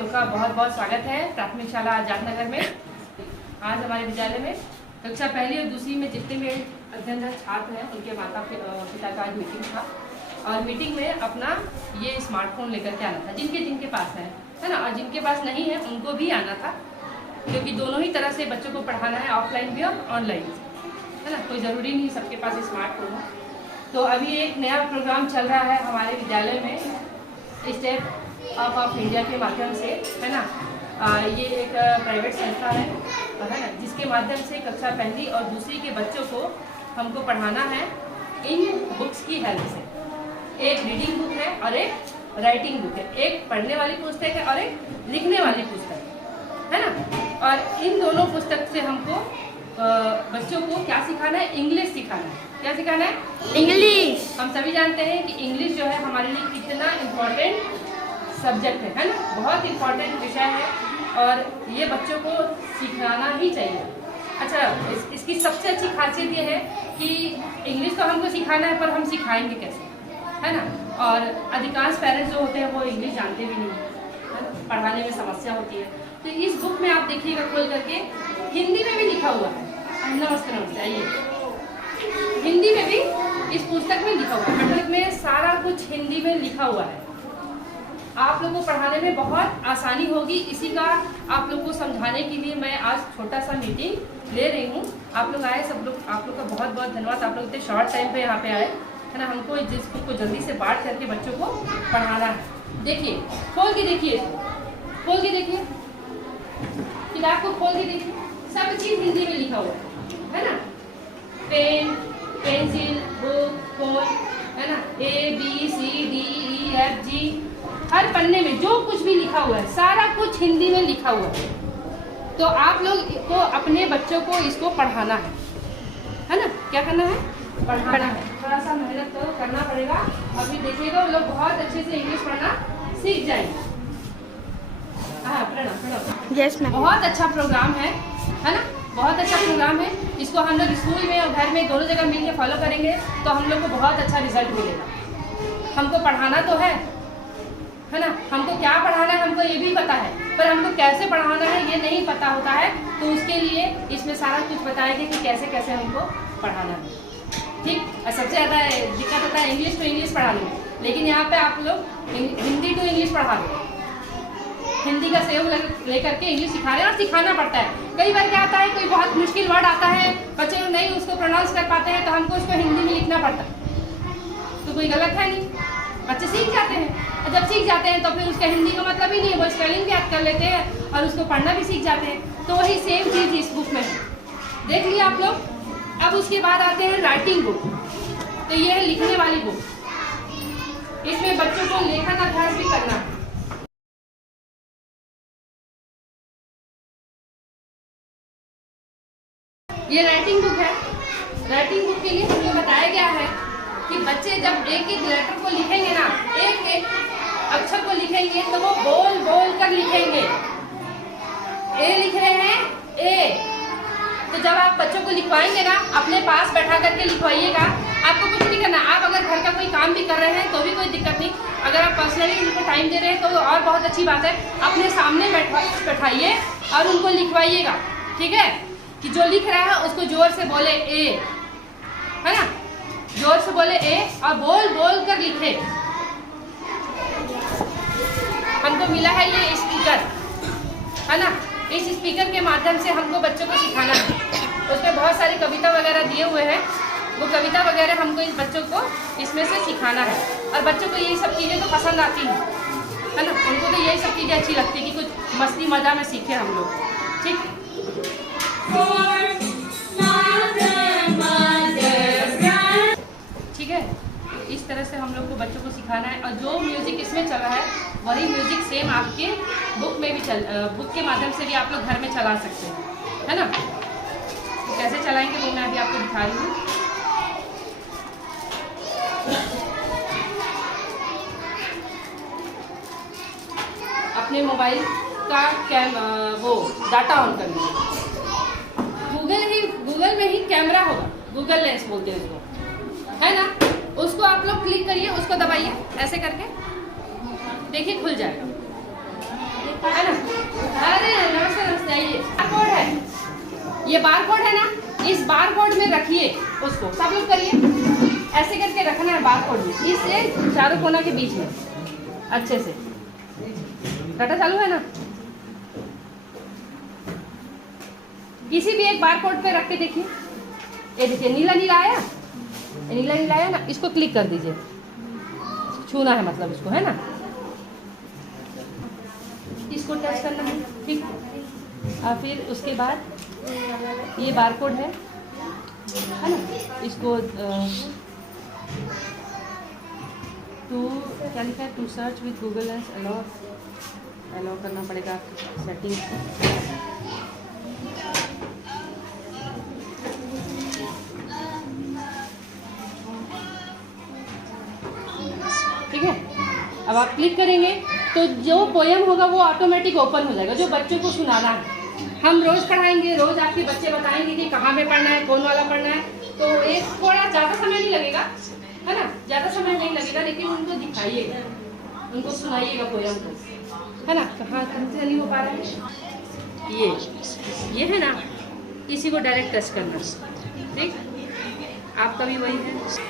लोग का बहुत बहुत स्वागत है प्राथमिक शाला आजाद नगर में। आज हमारे विद्यालय में कक्षा पहली और दूसरी में जितने भी अध्ययनरत छात्र हैं उनके माता पिता का आज मीटिंग था और मीटिंग में अपना ये स्मार्टफोन लेकर के आना था जिनके पास है ना, और जिनके पास नहीं है उनको भी आना था, क्योंकि दोनों ही तरह से बच्चों को पढ़ाना है, ऑफलाइन भी और ऑनलाइन, है ना। कोई ज़रूरी नहीं सबके पास स्मार्टफोन हो। तो अभी एक नया प्रोग्राम चल रहा है हमारे विद्यालय में स्टेप ऑफ इंडिया के माध्यम से, है ना। ये एक प्राइवेट संस्था है ना, जिसके माध्यम से कक्षा पहली और दूसरी के बच्चों को हमको पढ़ाना है इन बुक्स की हेल्प से। एक रीडिंग बुक है और एक राइटिंग बुक है, एक पढ़ने वाली पुस्तक है और एक लिखने वाली पुस्तक है ना। और इन दोनों पुस्तक से हमको बच्चों को क्या सिखाना है, इंग्लिश सिखाना है। क्या सिखाना है? इंग्लिश। हम सभी जानते हैं कि इंग्लिश जो है हमारे लिए कितना इम्पोर्टेंट सब्जेक्ट है ना, बहुत इम्पोर्टेंट विषय है और ये बच्चों को सिखाना ही चाहिए। अच्छा, इसकी सबसे अच्छी खासियत ये है कि इंग्लिश तो हमको सिखाना है, पर हम सिखाएंगे कैसे, है ना। और अधिकांश पेरेंट्स जो होते हैं वो इंग्लिश जानते भी नहीं है ना, पढ़ाने में समस्या होती है। तो इस बुक में आप देखिएगा खोल करके हिंदी में भी लिखा हुआ है। नमस्ते नमस्ते, आइए। हिंदी में भी इस पुस्तक में लिखा हुआ है, पुस्तक में सारा कुछ हिंदी में लिखा हुआ है। आप लोगों को पढ़ाने में बहुत आसानी होगी। इसी का आप लोग को समझाने के लिए मैं आज छोटा सा मीटिंग ले रही हूँ। आप लोग आए, सब लोग, आप लोग का बहुत बहुत धन्यवाद। आप लोग इतने शॉर्ट टाइम पे यहाँ पे आए, है ना। हमको जिस बुक को जल्दी से बांट करके बच्चों को पढ़ाना है। देखिए, खोल के देखिए, खोल के देखिए, किताब को खोल के देखिए, सब चीज़ हिंदी में लिखा हुआ है ना। पेन, पेंसिल, बुक, फोन, है ना, ABCDEFG, हर पन्ने में जो कुछ भी लिखा हुआ है सारा कुछ हिंदी में लिखा हुआ है। तो आप लोग को अपने बच्चों को इसको पढ़ाना है ना। क्या करना है? पढ़ाना है। थोड़ा सा मेहनत तो करना पड़ेगा। अभी देखिएगा वो लोग बहुत अच्छे से इंग्लिश पढ़ना सीख जाएंगे। हाँ, प्रणाम। Yes ma'am. बहुत अच्छा प्रोग्राम है ना, बहुत अच्छा प्रोग्राम है। इसको हम लोग स्कूल में और घर में दोनों जगह मिलकर फॉलो करेंगे तो हम लोग को बहुत अच्छा रिजल्ट मिलेगा। हमको पढ़ाना तो है ना, हमको क्या पढ़ाना है हमको ये भी पता है, पर हमको कैसे पढ़ाना है ये नहीं पता होता है। तो उसके लिए इसमें सारा कुछ बताएंगे कि कैसे कैसे हमको पढ़ाना है, ठीक। और सबसे ज़्यादा दिक्कत होता है इंग्लिश टू इंग्लिश पढ़ाने में, लेकिन यहाँ पे आप लोग हिंदी टू इंग्लिश पढ़ा दो। हिंदी का सहयोग लेकर के इंग्लिश सिखा रहे हैं और सिखाना पड़ता है। कई बार क्या आता है, कोई बहुत मुश्किल वर्ड आता है, बच्चे नहीं उसको प्रोनाउंस कर पाते हैं, तो हमको उसको हिंदी में लिखना पड़ता है। तो कोई गलत है नहीं, बच्चे सीख जाते हैं। और जब सीख जाते हैं तो फिर उसका हिंदी का मतलब ही नहीं है, वो स्पेलिंग भी याद कर लेते हैं और उसको पढ़ना भी सीख जाते हैं। तो वही सेम चीज़ इस बुक में है, देख लिया आप लोग। अब उसके बाद आते हैं राइटिंग बुक। तो ये है लिखने वाली बुक, इसमें बच्चों को लेखन अभ्यास भी करना है। ये राइटिंग बुक है। राइटिंग बुक के लिए हमें बताया गया है कि बच्चे जब एक एक लेटर को लिखेंगे ना, एक एक अक्षर को लिखेंगे तो वो बोल बोल कर लिखेंगे। ए लिख रहे हैं, ए। तो जब आप बच्चों को लिखवाएंगे ना, अपने पास बैठा करके लिखवाइएगा। आपको कुछ नहीं करना। आप अगर घर का कोई काम भी कर रहे हैं तो भी कोई दिक्कत नहीं। अगर आप पर्सनली उनको टाइम दे रहे हैं तो और बहुत अच्छी बात है। अपने सामने बैठाइए और उनको लिखवाइएगा, ठीक है। कि जो लिख रहा है उसको जोर से बोले ए, है ना, जोर से बोले ए और बोल बोल कर लिखे। हमको मिला है ये स्पीकर, है ना। इस स्पीकर के माध्यम से हमको बच्चों को सिखाना है। उसमें बहुत सारी कविता वगैरह दिए हुए हैं, वो कविता वगैरह हमको इन बच्चों को इसमें से सिखाना है। और बच्चों को यही सब चीज़ें तो पसंद आती हैं, है ना। उनको तो यही सब चीज़ें अच्छी लगती है कि कुछ मस्ती मज़ा में सीखे हम लोग, ठीक। ठीक है, इस तरह से हम लोग को बच्चों को सिखाना है। और जो म्यूजिक इसमें चल रहा है वही म्यूजिक सेम आपके बुक में भी बुक के माध्यम से भी आप लोग घर में चला सकते हैं, है ना। तो कैसे चलाएंगे वो मैं अभी आपको दिखा रही हूँ। अपने मोबाइल का वो डाटा ऑन कर लीजिए। गूगल में ही कैमरा होगा, गूगल लेंस बोलते हैं इसको, है ना। उसको आप लोग क्लिक करिए, उसको दबाइए ऐसे करके, देखिए खुल जाएगा। ये बार कोड है ना, इस बार कोड में रखिए उसको, सब लोग करिए, ऐसे करके रखना है बार कोड में, इससे चारों कोना के बीच में अच्छे से। डाटा चालू है ना? किसी भी एक बार कोड पे रख के देखिए। ये देखिए नीला नीला आया, नीला नीला आया ना, इसको क्लिक कर दीजिए, छूना है मतलब इसको, है ना, इसको टच करना है, ठीक। और फिर उसके बाद ये बार कोड है ना, इसको टू क्या लिखा है, to search with Google Lens allow करना पड़ेगा सेटिंग। ठीक है, अब आप क्लिक करेंगे तो जो पोयम होगा वो ऑटोमेटिक ओपन हो जाएगा, जो बच्चों को सुनाना है। हम रोज पढ़ाएंगे, रोज आपके बच्चे बताएंगे कि कहाँ पे पढ़ना है, कौन वाला पढ़ना है, तो एक थोड़ा ज़्यादा समय नहीं लगेगा, है ना, ज़्यादा समय नहीं लगेगा, लेकिन उनको दिखाइएगा, उनको सुनाइएगा पोयम को, है ना। कहाँ से नहीं हो पा रहा है, ये है ना, इसी को डायरेक्ट टच करना, ठीक। आपका भी वही है।